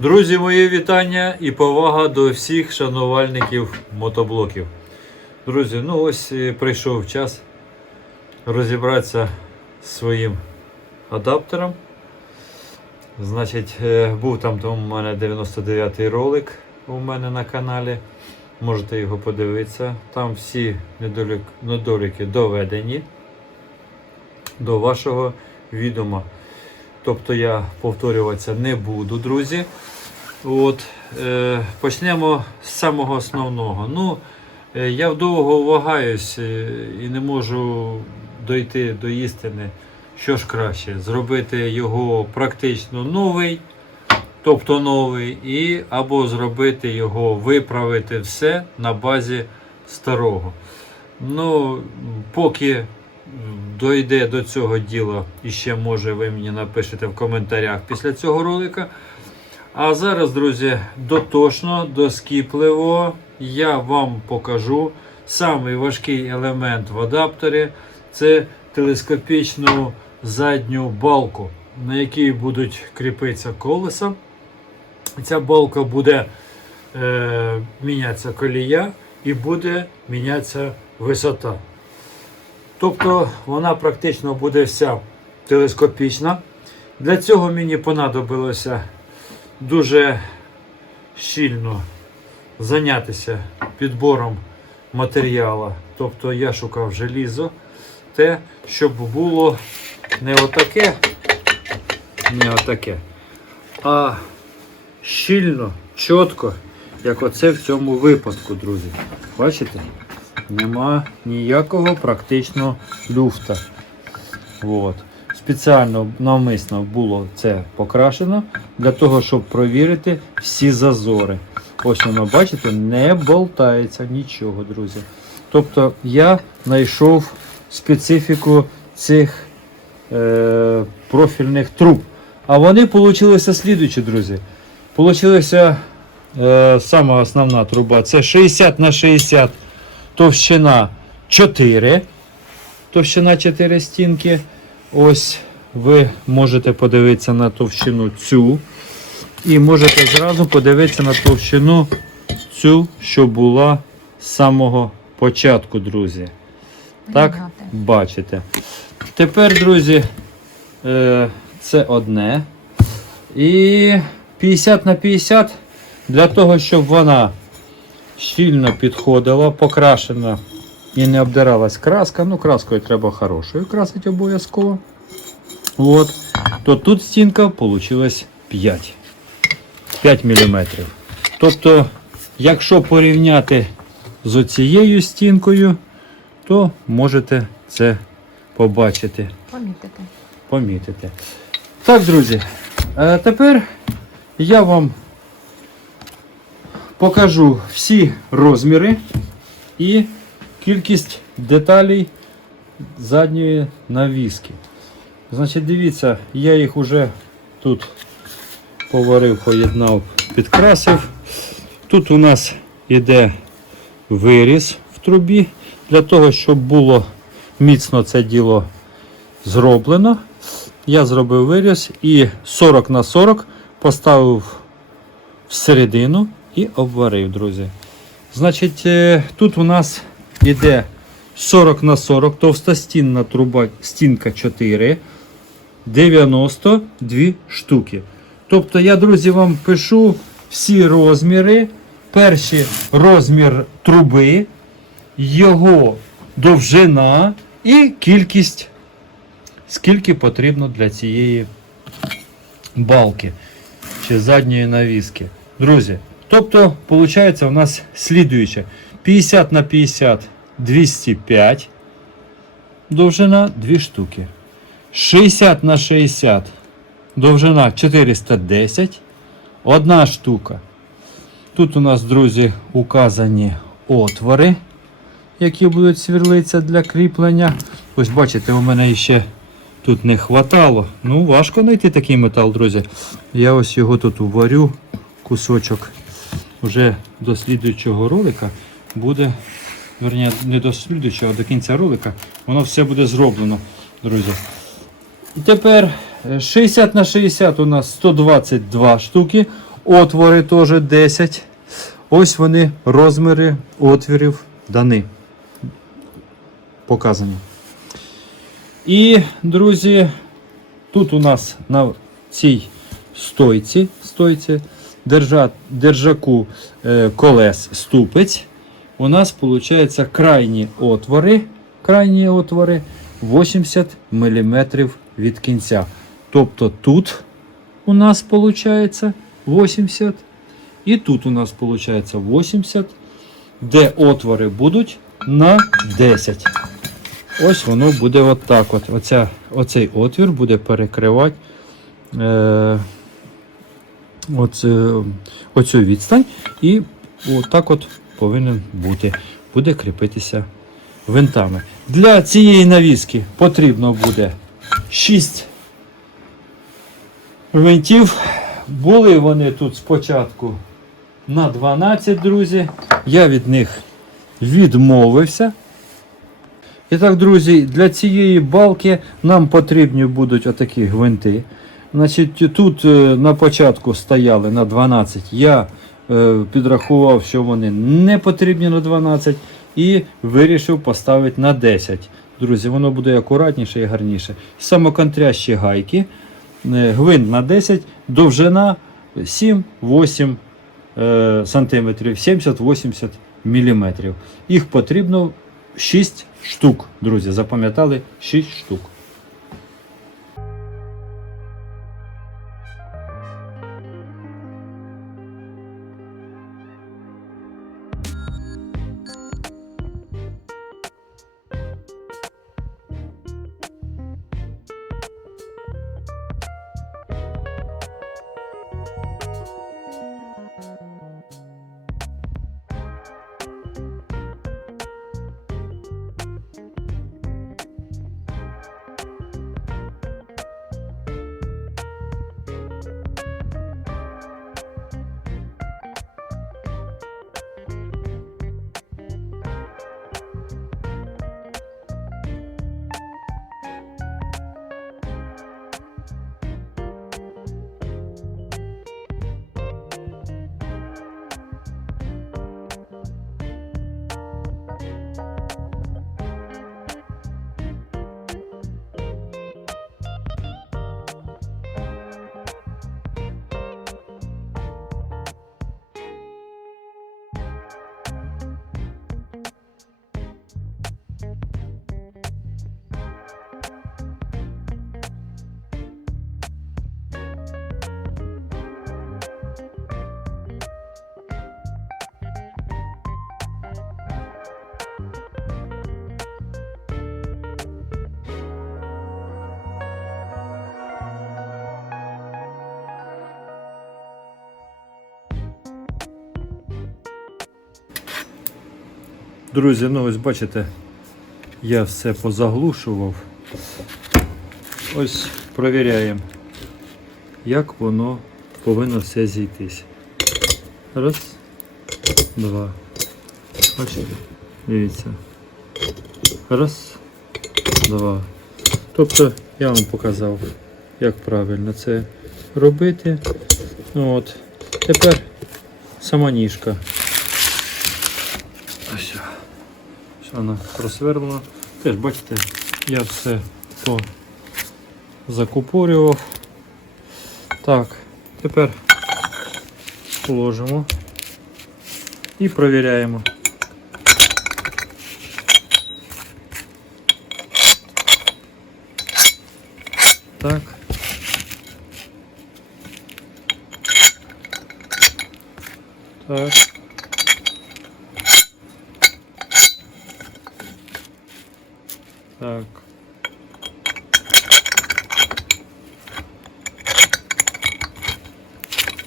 Друзі, мої вітання і повага до всіх шанувальників мотоблоків. Друзі, ну ось прийшов час розібратися з своїм адаптером. Значить, е, був там у мене 99-й ролик у мене на каналі. Можете його подивитися. Там всі недоліки доведені до вашого відома. Тобто я повторюватися не буду, друзі. От, е, почнемо з самого основного. Ну, е, я вдовго вагаюсь е, і не можу дойти до істини, що ж краще, зробити його практично новий, тобто новий, і або зробити його, виправити все на базі старого. Ну, поки дойде до цього діла, і ще може ви мені напишете в коментарях після цього ролика. А зараз, друзі, дотошно, доскіпливо я вам покажу самий важкий елемент в адаптері це телескопічну задню балку, на якій будуть кріпитися колеса. Ця балка буде е, мінятися колія і буде мінятися висота. Тобто вона практично буде вся телескопічна. Для цього мені понадобилося дуже щільно зайнятися підбором матеріалу. Тобто я шукав желізо, те, щоб було не отаке, не отаке, а щільно, чітко, як оце в цьому випадку, друзі. Бачите? Нема ніякого практично люфта. От. Спеціально навмисно було це покрашено для того, щоб провірити всі зазори. Ось воно, бачите, не болтається нічого, друзі. Тобто я знайшов специфіку цих е, профільних труб. А вони вийшли слідуючі, друзі. Получилася е, сама основна труба. Це 60 на 60 товщина 4. Товщина 4 стінки. Ось ви можете подивитися на товщину цю. І можете зразу подивитися на товщину цю, що була з самого початку, друзі. Так, бачите. Тепер, друзі, е, це одне. І 50 на 50 для того, щоб вона щільно підходила, покрашена і не обдиралась краска. Ну, краскою треба хорошою красити обов'язково. От. То тут стінка вийшла 5. 5 мм. Тобто, якщо порівняти з оцією стінкою, то можете це побачити, Помітити. помітити. Так, друзі, е, тепер я вам покажу всі розміри і кількість деталей задньої навіски. Значить, дивіться, я їх уже тут поварив, поєднав, підкрасив. Тут у нас іде виріз в трубі для того, щоб було міцно це діло зроблено. Я зробив виріз і 40 на 40 поставив всередину і обварив, друзі. Значить, е, тут у нас іде 40 на 40 товстостінна труба, стінка 4, 92 штуки. Тобто я, друзі, вам пишу всі розміри. Перший розмір труби, його довжина і кількість, скільки потрібно для цієї балки чи задньої навіски. Друзі, тобто, виходить, у нас слідуюче: 50 на 50 205 довжина 2 штуки. 60 на 60 довжина 410 одна штука. Тут у нас, друзі, указані отвори, які будуть сверлитися для кріплення. Ось бачите, у мене ще тут не хватало. Ну, важко знайти такий метал, друзі. Я ось його тут уварю, кусочок. Уже до слідуючого ролика буде, верні, не до слідуючого, а до кінця ролика, воно все буде зроблено, друзі. І тепер е, 60 на 60 у нас 122 штуки. Отвори теж 10. Ось вони розміри отвірів дані. Показані. І, друзі, тут у нас на цій стойці, стойці держа, держаку е, колес ступець. У нас виходить крайні отвори, крайні отвори 80 мм від кінця. Тобто тут у нас виходить 80 і тут у нас виходить 80, де отвори будуть на 10. Ось воно буде отак. От. Оця, оцей отвір буде перекривати е, оце, оцю відстань. І отак от повинен бути. Буде кріпитися винтами. Для цієї навіски потрібно буде 6 винтів. Були вони тут спочатку на 12, друзі. Я від них відмовився. І так, друзі, для цієї балки нам потрібні будуть отакі гвинти. Значить, тут е, на початку стояли на 12. Я е, підрахував, що вони не потрібні на 12 і вирішив поставити на 10. Друзі, воно буде акуратніше і гарніше. Самоконтрящі гайки. Е, Гвинт на 10, довжина 7-8 е, сантиметрів, 70-80 міліметрів. Їх потрібно 6 штук, друзі. Запам'ятали 6 штук. Друзі, ну ось бачите, я все позаглушував. Ось провіряємо, як воно повинно все зійтись. Раз, два. Бачите? Дивіться. Раз, два. Тобто я вам показав, як правильно це робити. От. Тепер сама ніжка. Ось. Ось вона просверлена. Теж бачите, я все по закупорював. Так, тепер ложимо і провіряємо. Так. Так. Так.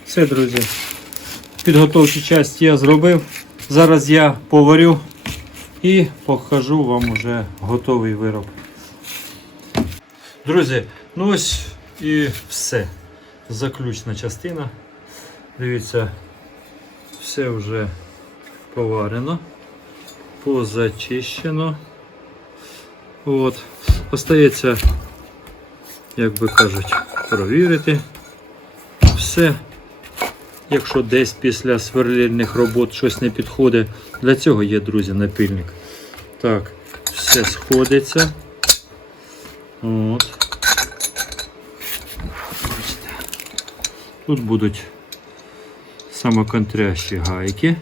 Все, друзі. Підготовчу часть я зробив. Зараз я поварю і покажу вам уже готовий вироб. Друзі, ну ось і все. Заключна частина. Дивіться, все вже поварено, позачищено. От. Остається, як би кажуть, провірити. Все якщо десь після сверлильних робот щось не підходить. Для цього є, друзі, напильник. Так, все сходиться. От. Тут будуть самоконтрящі гайки.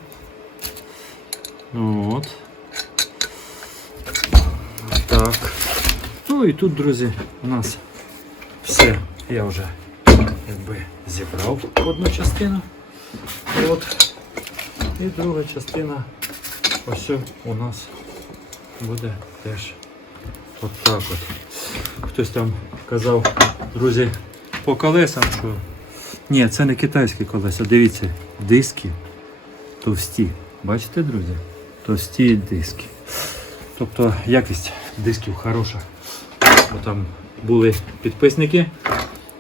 От. Так. Ну і тут, друзі, у нас все. Я вже якби зібрав одну частину. От. І друга частина ось у нас буде теж от так от. Хтось там казав, друзі, по колесам, що. Ні, це не китайські колеса. Дивіться, диски товсті. Бачите, друзі? Товсті диски. Тобто якість дисків хороша. Бо там були підписники,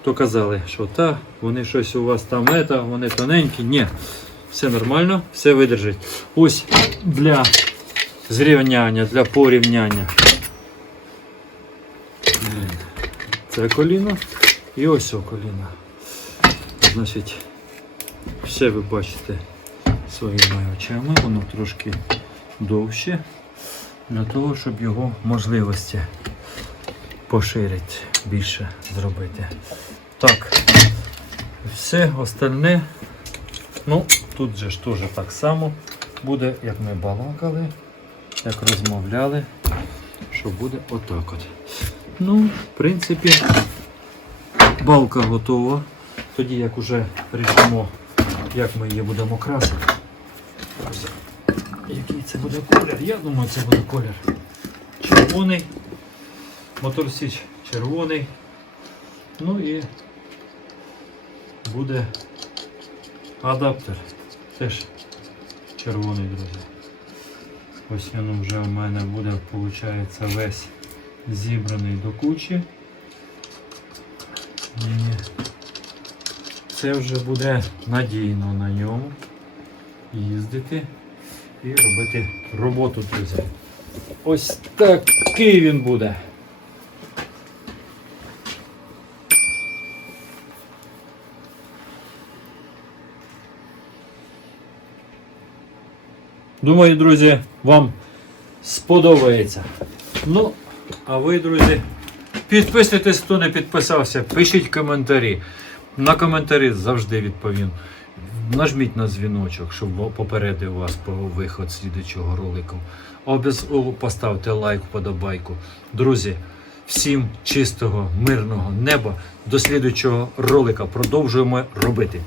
то казали, що та, вони щось у вас там ета, вони тоненькі. Ні, все нормально, все видержить. Ось для зрівняння, для порівняння. Це коліно і ось о коліно. Значить, все ви бачите своїми очами, воно трошки довше для того, щоб його можливості поширити, більше зробити. Так, все остальне, ну, тут же ж теж так само буде, як ми балакали, як розмовляли, що буде отак от. Ну, в принципі, балка готова. Тоді як уже рішимо, як ми її будемо красити. Який це буде колір? Я думаю, це буде колір червоний. Мотор Січ червоний. Ну і буде адаптер. Теж червоний, друзі. Ось він вже у мене буде, виходить, весь зібраний до кучі. І це вже буде надійно на ньому їздити і робити роботу, друзі. Ось такий він буде. Думаю, друзі, вам сподобається. Ну, а ви, друзі, підписуйтесь, хто не підписався, пишіть коментарі. На коментарі завжди відповім. Нажміть на дзвіночок, щоб попередив вас про виход слідчого ролику. Обов'язково поставте лайк, вподобайку. Друзі, всім чистого, мирного неба. До слідчого ролика продовжуємо робити.